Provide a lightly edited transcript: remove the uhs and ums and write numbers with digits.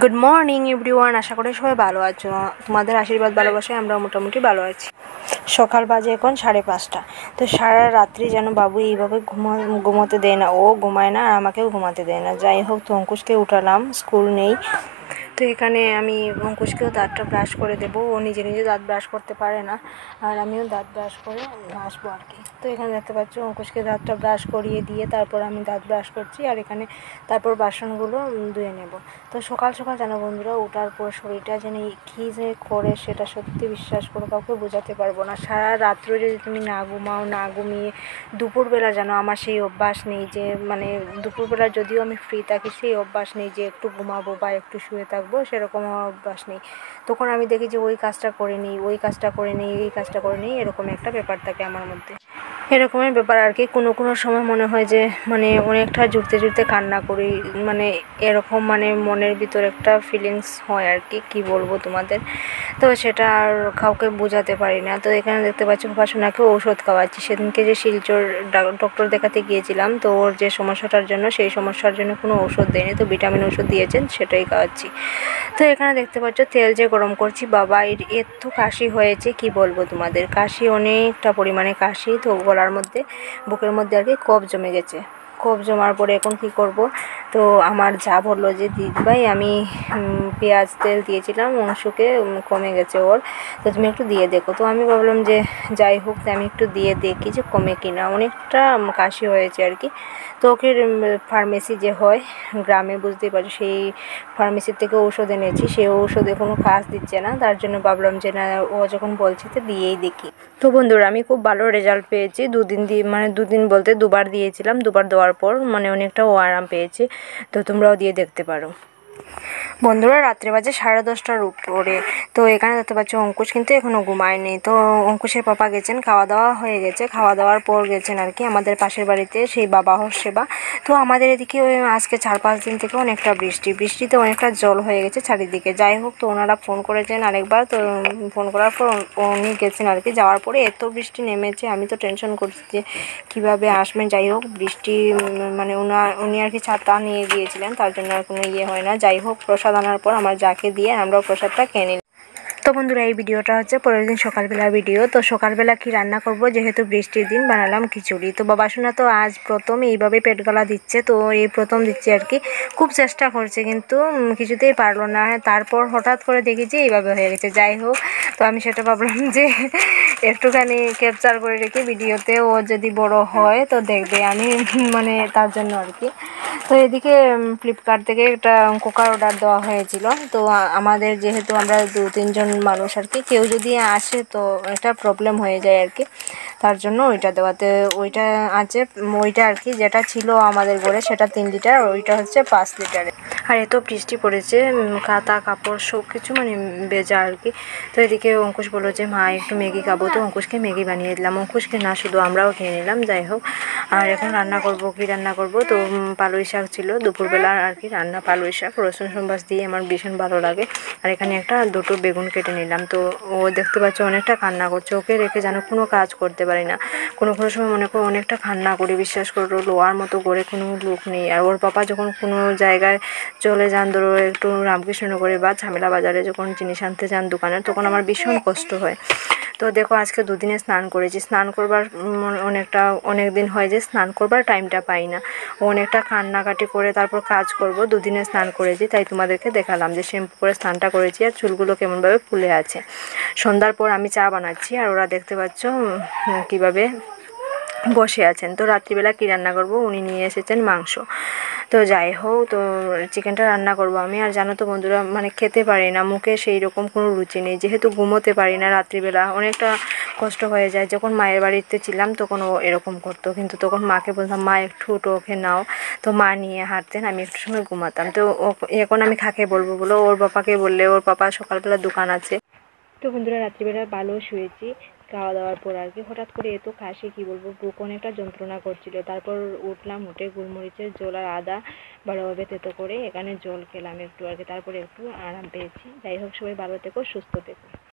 Good morning everyone, আশা করি সবাই ভালো আছো। তোমাদের আশীর্বাদ ভালোবাসায় আমরা মোটামুটি ভালো আছি। সকাল বাজে এখন 5:30। তো সারা রাত্রি যেন বাবু এইভাবে ঘুমোতে দেয় না, ও ঘুমায় না আর আমাকেও ঘুমাতে দেয় না। যাই হোক, তো অঙ্কুশকে উঠালাম, স্কুল নেই। তো এখানে আমি অঙ্কুশকেও দাঁতটা ব্রাশ করে দেবো। ও নিজে নিজে দাঁত ব্রাশ করতে পারে না, আর আমিও দাঁত ব্রাশ করে আসবো আর কি। তো এখানে দেখতে পাচ্ছ অঙ্কুশকে দাঁতটা ব্রাশ করিয়ে দিয়ে তারপর আমি দাঁত ব্রাশ করছি, আর এখানে তারপর বাসনগুলো ধুয়ে নেব। তো সকাল সকাল জানো বন্ধুরা, ওঠার পর শরীরটা যেন কী যে করে সেটা সত্যি বিশ্বাস করে কাউকে বোঝাতে পারবো না। সারা রাত্র যদি তুমি না ঘুমাও, না ঘুমিয়ে দুপুরবেলা যেন আমার সেই অভ্যাস নেই যে মানে দুপুরবেলা যদিও আমি ফ্রি থাকি, সেই অভ্যাস নেই যে একটু ঘুমাবো বা একটু শুয়ে থাকবো, সেরকম আমার অভ্যাস নেই। তখন আমি দেখি যে ওই কাজটা করে নিই, ওই কাজটা করে নিই, এই কাজটা করে নিই, এরকম একটা ব্যাপার থাকে আমার মধ্যে। এরকমের ব্যাপার আর কি। কোনো কোনো সময় মনে হয় যে মানে অনেকটা জুড়তে জুড়তে কান্না করি, মানে এরকম মানে মনের ভিতর একটা ফিলিংস হয় আর কি, কী বলবো তোমাদের। তো সেটা আর কাউকে বোঝাতে পারি না। তো এখানে দেখতে পাচ্ছি উপাসনাকে ঔষধ খাওয়াচ্ছি। সেদিনকে যে শিলচর ডক্টর দেখাতে গিয়েছিলাম, তো ওর যে সমস্যাটার জন্য, সেই সমস্যার জন্য কোনো ওষুধ দেয়নি, তো ভিটামিন ওষুধ দিয়েছেন, সেটাই খাওয়াচ্ছি। তো এখানে দেখতে পাচ্ছ তেল যে গরম করছি, বাবা এত কাশি হয়েছে কি বলবো তোমাদের। কাশি, অনেকটা পরিমাণে কাশি। তো গলার মধ্যে, বুকের মধ্যে আর কি কফ জমে গেছে। কফ জমার পরে এখন কি করব। তো আমার যা বললো যে দিদিভাই আমি পেঁয়াজ তেল দিয়েছিলাম অংশুকে, কমে গেছে ওর, তো তুমি একটু দিয়ে দেখো। তো আমি ভাবলাম যে যাই হোক, আমি একটু দিয়ে দেখি যে কমে কিনা। অনেকটা কাশি হয়েছে আর কি। তো ওকে ফার্মেসি যে হয় গ্রামে, বুঝতেই পারছি, সেই ফার্মেসির থেকে ঔষধ এনেছি। সেই ঔষধে কোনো কাজ দিচ্ছে না, তার জন্য ভাবলাম যে না, ও যখন বলছে তো দিয়েই দেখি। তো বন্ধুরা, আমি খুব ভালো রেজাল্ট পেয়েছি। দুদিন বলতে দুবার দিয়েছিলাম। দুবার দেওয়ার পর মানে অনেকটা ও আরাম পেয়েছে। তো তোমরাও দিয়ে দেখতে পারো। বন্ধুরা, রাত্রে বাজে 10:30টার উপরে। তো এখানে দেখতে পাচ্ছ অঙ্কুশ কিন্তু এখনও ঘুমায়নি। তো অঙ্কুশের পাপা গেছেন, খাওয়া দাওয়া হয়ে গেছে, খাওয়া দাওয়ার পর গেছেন আর কি আমাদের পাশের বাড়িতে সেই বাবাহর সেবা। তো আমাদের এদিকে আজকে 4-5 দিন থেকে অনেকটা বৃষ্টিতে অনেকটা জল হয়ে গেছে চারিদিকে। যাই হোক, তো ওনারা ফোন করেছেন আরেকবার। তো ফোন করার পর উনি গেছেন আর কি। যাওয়ার পরে এত বৃষ্টি নেমেছে, আমি তো টেনশন করছি যে কীভাবে আসবেন। যাই হোক, বৃষ্টি মানে উনি আর কি ছাতা নিয়ে গিয়েছিলেন, তার জন্য আর কোনো ইয়ে হয় না। যাই হোক, প্রসাদ আনার পর আমার যাকে দিয়ে আমরাও প্রসাদটা খেয়ে নিলাম। তো বন্ধুরা, এই ভিডিওটা হচ্ছে পরের দিন সকালবেলা ভিডিও। তো সকালবেলা কি রান্না করব, যেহেতু বৃষ্টির দিন, বানালাম খিচুড়ি। তো বাবাসোনা তো আজ প্রথম এইভাবে পেট গলা দিচ্ছে, তো এই প্রথম দিচ্ছে আর কি। খুব চেষ্টা করছে কিন্তু কিছুতেই পারলো না। তারপর হঠাৎ করে দেখি যে এইভাবে হয়ে গেছে। যাই হোক, তো আমি সেটা ভাবলাম যে একটুখানি ক্যাপচার করে রেখে ভিডিওতে, ও যদি বড় হয় তো দেখবে আমি, মানে তার জন্য আর কি। তো এদিকে ফ্লিপকার্ট থেকে একটা কুকার অর্ডার দেওয়া হয়েছিল। তো আমাদের যেহেতু আমরা 2-3 জন মানুষ আর কি, কেউ যদি আসে তো একটা প্রবলেম হয়ে যায় আর কি, তার জন্য ওইটা দেওয়াতে ওইটা আছে। ওইটা আর কি যেটা ছিল আমাদের ঘরে সেটা 3 লিটার, ওইটা হচ্ছে 5 লিটারের। আর এত বৃষ্টি পড়েছে, কাঁথা কাপড় সব কিছু মানে ভেজা আর কি। তো এদিকে অঙ্কুশ বললো যে মা একটু ম্যাগি খাবো, তো অঙ্কুশকে ম্যাগি বানিয়ে দিলাম। অঙ্কুশকে না, শুধু আমরাও খেয়ে নিলাম। যাই হোক, আর এখন রান্না করব, কি রান্না করব। তো পালুই শাক ছিল দুপুরবেলা আর কি রান্না, পালুই শাক রসুন সম্বাস দিয়ে আমার ভীষণ ভালো লাগে। আর এখানে দুটো বেগুন কেটে নিলাম। তো ও দেখতে পাচ্ছ অনেকটা কান্না করছে, ওকে রেখে যেন কোনো কাজ করতে পারি না। কোনো কোনো সময় মনে করো অনেকটা কান্না করি, বিশ্বাস করো, লোয়ার মতো করে কোনো লোক নেই। আর ওর পাপা যখন কোনো জায়গায় চলে যান, ধরো একটু রামকৃষ্ণনগরে বা ঝামেলা বাজারে যখন জিনিস আনতে যান দোকানে, তখন আমার ভীষণ কষ্ট হয়। তো দেখো, আজকে 2 দিনে স্নান করেছি। স্নান করবার অনেক দিন হয় যে স্নান করবার টাইমটা পাই না। অনেকটা কান্নাকাটি করে তারপর কাজ করব। 2 দিনে স্নান করেছি, তাই তোমাদেরকে দেখালাম যে শ্যাম্পু করে স্নানটা করেছি আর চুলগুলো কেমনভাবে ফুলে আছে। সন্ধ্যার পর আমি চা বানাচ্ছি, আর ওরা দেখতে পাচ্ছ কীভাবে বসে আছেন। তো রাত্রিবেলা কী রান্না করব, উনি নিয়ে এসেছেন মাংস। তো যাই হোক, তো চিকেনটা রান্না করব আমি। আর জানো তো বন্ধুরা, মানে খেতে পারি না, মুখে সেই রকম কোনো রুচি নেই, যেহেতু ঘুমোতে পারি না রাত্রিবেলা, অনেকটা কষ্ট হয়ে যায়। যখন মায়ের বাড়িতে ছিলাম তখন ও এরকম করতো, কিন্তু তখন মাকে বলতাম মা একটু উঠো, ওকে নাও। তো মা নিয়ে হাঁটতেন, আমি একটু সময় ঘুমাতাম। তো এখন আমি কাকে বলবো বলো, ওর বাবাকে বললে, ওর বাবা সকালবেলা দোকান আছে। তো বন্ধুরা, রাত্রিবেলা ভালো শুয়েছি খাওয়া দাওয়ার পর আর কি। হঠাৎ করে এত কাশি, কি বলবো, বুক অনেকটা যন্ত্রণা করছিল। তারপর উঠলাম, উঠে গোলমরিচের জল আর আদা ভালোভাবে তেতো করে এখানে জল খেলাম একটু আর কি, তারপরে একটু আরাম পেয়েছি। যাই হোক, সবাই ভালো থেকো, সুস্থ থেকো।